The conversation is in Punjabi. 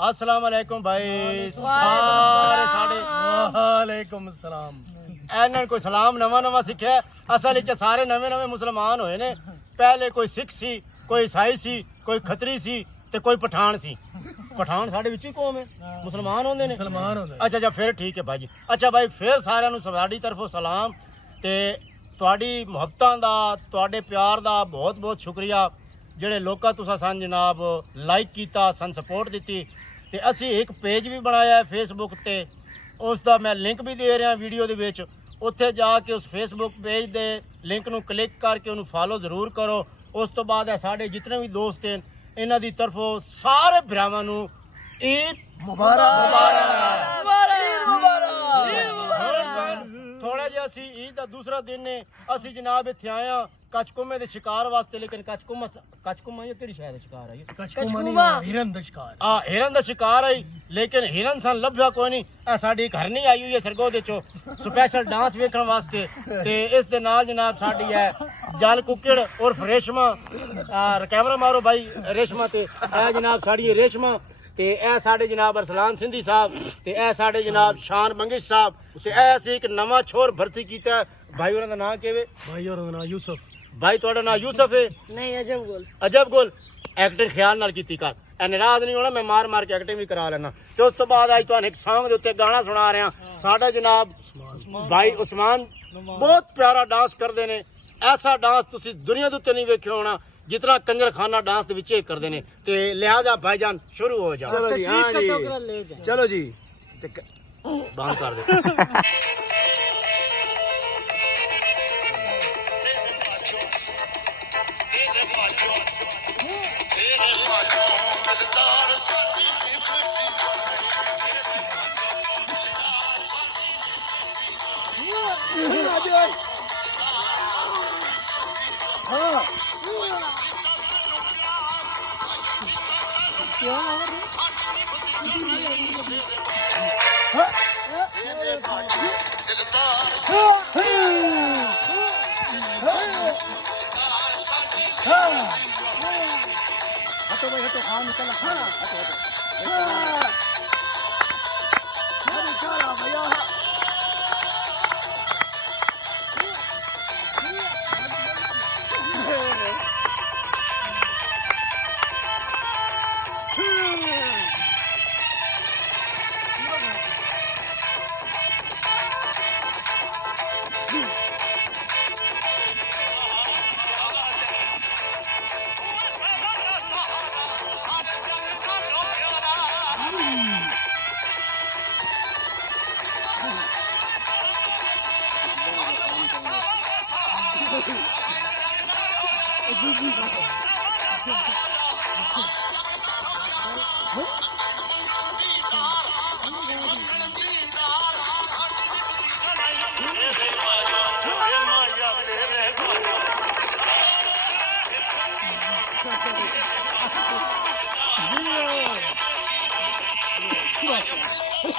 अस्सलाम वालेकुम भाई सारे साडे वालेकुम सलाम। ਇਹਨਾਂ ਕੋਈ ਸਲਾਮ ਨਵਾਂ ਨਵਾਂ ਸਿੱਖਿਆ। ਅਸਲ ਵਿੱਚ ਸਾਰੇ ਨਵੇਂ ਨਵੇਂ ਮੁਸਲਮਾਨ ਹੋਏ ਨੇ। ਪਹਿਲੇ ਕੋਈ ਸਿੱਖ ਸੀ, ਕੋਈ ਈਸਾਈ ਸੀ, ਕੋਈ ਖੱਤਰੀ ਸੀ ਤੇ ਕੋਈ ਪਠਾਨ ਸੀ। ਪਠਾਨ ਸਾਡੇ ਵਿੱਚ ਹੀ ਕੌਮ ਹੈ, ਮੁਸਲਮਾਨ ਹੁੰਦੇ ਨੇ। मुसलमान होंदे। ਅੱਛਾ ਫਿਰ ਠੀਕ ਹੈ ਭਾਜੀ। ਅੱਛਾ ਭਾਈ ਫਿਰ ਸਾਰਿਆਂ ਨੂੰ ਸਾਡੀ ਤਰਫੋਂ ਸਲਾਮ ਤੇ ਤੁਹਾਡੀ ਮੁਹੱਬਤਾਂ ਦਾ, ਤੁਹਾਡੇ ਪਿਆਰ ਦਾ ਬਹੁਤ ਬਹੁਤ ਸ਼ੁਕਰੀਆ। ਜਿਹੜੇ ਲੋਕਾਂ ਤੁਸੀਂ ਸਾਨੂੰ ਜਨਾਬ ਲਾਈਕ ਕੀਤਾ, ਸਾਨੂੰ ਸਪੋਰਟ ਦਿੱਤੀ ਤੇ ਅਸੀਂ ਇੱਕ ਪੇਜ ਵੀ ਬਣਾਇਆ ਹੈ ਫੇਸਬੁੱਕ ਤੇ। ਉਸ ਦਾ ਮੈਂ ਲਿੰਕ ਵੀ ਦੇ ਰਿਹਾ ਵੀਡੀਓ ਦੇ ਵਿੱਚ। ਉੱਥੇ ਜਾ ਕੇ ਉਸ ਫੇਸਬੁੱਕ ਪੇਜ ਦੇ ਲਿੰਕ ਨੂੰ ਕਲਿੱਕ ਕਰਕੇ ਉਹਨੂੰ ਫਾਲੋ ਜ਼ਰੂਰ ਕਰੋ। ਉਸ ਤੋਂ ਬਾਅਦ ਇਹ ਸਾਡੇ ਜਿਤਨੇ ਵੀ ਦੋਸਤ ਹਨ ਇਹਨਾਂ ਦੀ ਤਰਫੋਂ ਸਾਰੇ ਭਰਾਵਾਂ ਨੂੰ ਈਦ ਥੋੜਾ ਜਿਹਾ ਅਸੀਂ ਈਦ ਦਾ ਦੂਸਰਾ ਦਿਨ ਨੇ ਅਸੀਂ ਜਨਾਬ ਇੱਥੇ ਆਏ ਹਾਂ ਕਚਕੁੰਮੇ ਦੇ ਸ਼ਿਕਾਰ ਵਾਸਤੇ। ਲੇਕਿਨ ਕਚਕੁੰਮਾ ਇਹ ਕਿਹੜੀ ਸ਼ਾਇਦ ਸ਼ਿਕਾਰ ਹੈ? कचकुमा हिरन दा शिकार। हिरन का शिकार है। लेकिन हिरन सन लभ्या कोई नहीं। ਇਹ ਸਾਡੀ घर नहीं आई हुई है सरगोध चो स्पैशल डांस वेखण वास्ते। ते इस दे नाल जनाब साडी है जल कुकड़ उर्फ रेशमा। कैमरा मारो भाई रेशमा ते। ए जनाब साडी है रेशमा ते ए साडे जनाब अरसलान सिंधी साहब ते ए साडे जनाब शान मंगिश साहब ते ए ਅਸੀਂ ਇੱਕ ਨਵਾਂ छोर भर्ती कीता भाई। ਉਹਨਾਂ ਦਾ ਨਾਮ ਕਿਵੇਂ? भाई और दा नाम यूसुफ। भाई ਤੁਹਾਡਾ ਨਾਮ यूसुफ है? नहीं अजब गोल। अजब गोल। एक्टिंग ख्याल नाल कीती कर। ਇਹ ਨਾਰਾਜ਼ ਨਹੀਂ ਹੋਣਾ, ਮੈਂ ਮਾਰ ਮਾਰ ਕੇ ਐਕਟਿੰਗ ਵੀ ਕਰਾ ਲੈਣਾ। ਤੇ ਉਸ ਤੋਂ ਬਾਅਦ ਅੱਜ ਤੁਹਾਨੂੰ ਇੱਕ ਸੌਂਗ ਦੇ ਉੱਤੇ ਗਾਣਾ ਸੁਣਾ ਰਿਹਾ। ਸਾਡਾ ਜਨਾਬ ਭਾਈ ਉਸਮਾਨ ਬਹੁਤ ਪਿਆਰਾ ਡਾਂਸ ਕਰਦੇ ਨੇ। ਐਸਾ ਡਾਂਸ ਤੁਸੀਂ ਦੁਨੀਆ ਦੇ ਉੱਤੇ ਨਹੀਂ ਵੇਖਿਆ ਹੋਣਾ ਜਿਤਨਾ ਕੰਜਰਖਾਨਾ ਡਾਂਸ ਦੇ ਵਿੱਚ ਇਹ ਕਰਦੇ ਨੇ। ਤੇ ਲਿਹਾਜ਼ਾ ਭਾਈਜਾਨ ਸ਼ੁਰੂ ਹੋ ਜਾਓ। चलो जी, हाँ जी, चलो जी, ਬੰਦ ਕਰ ਦੇ।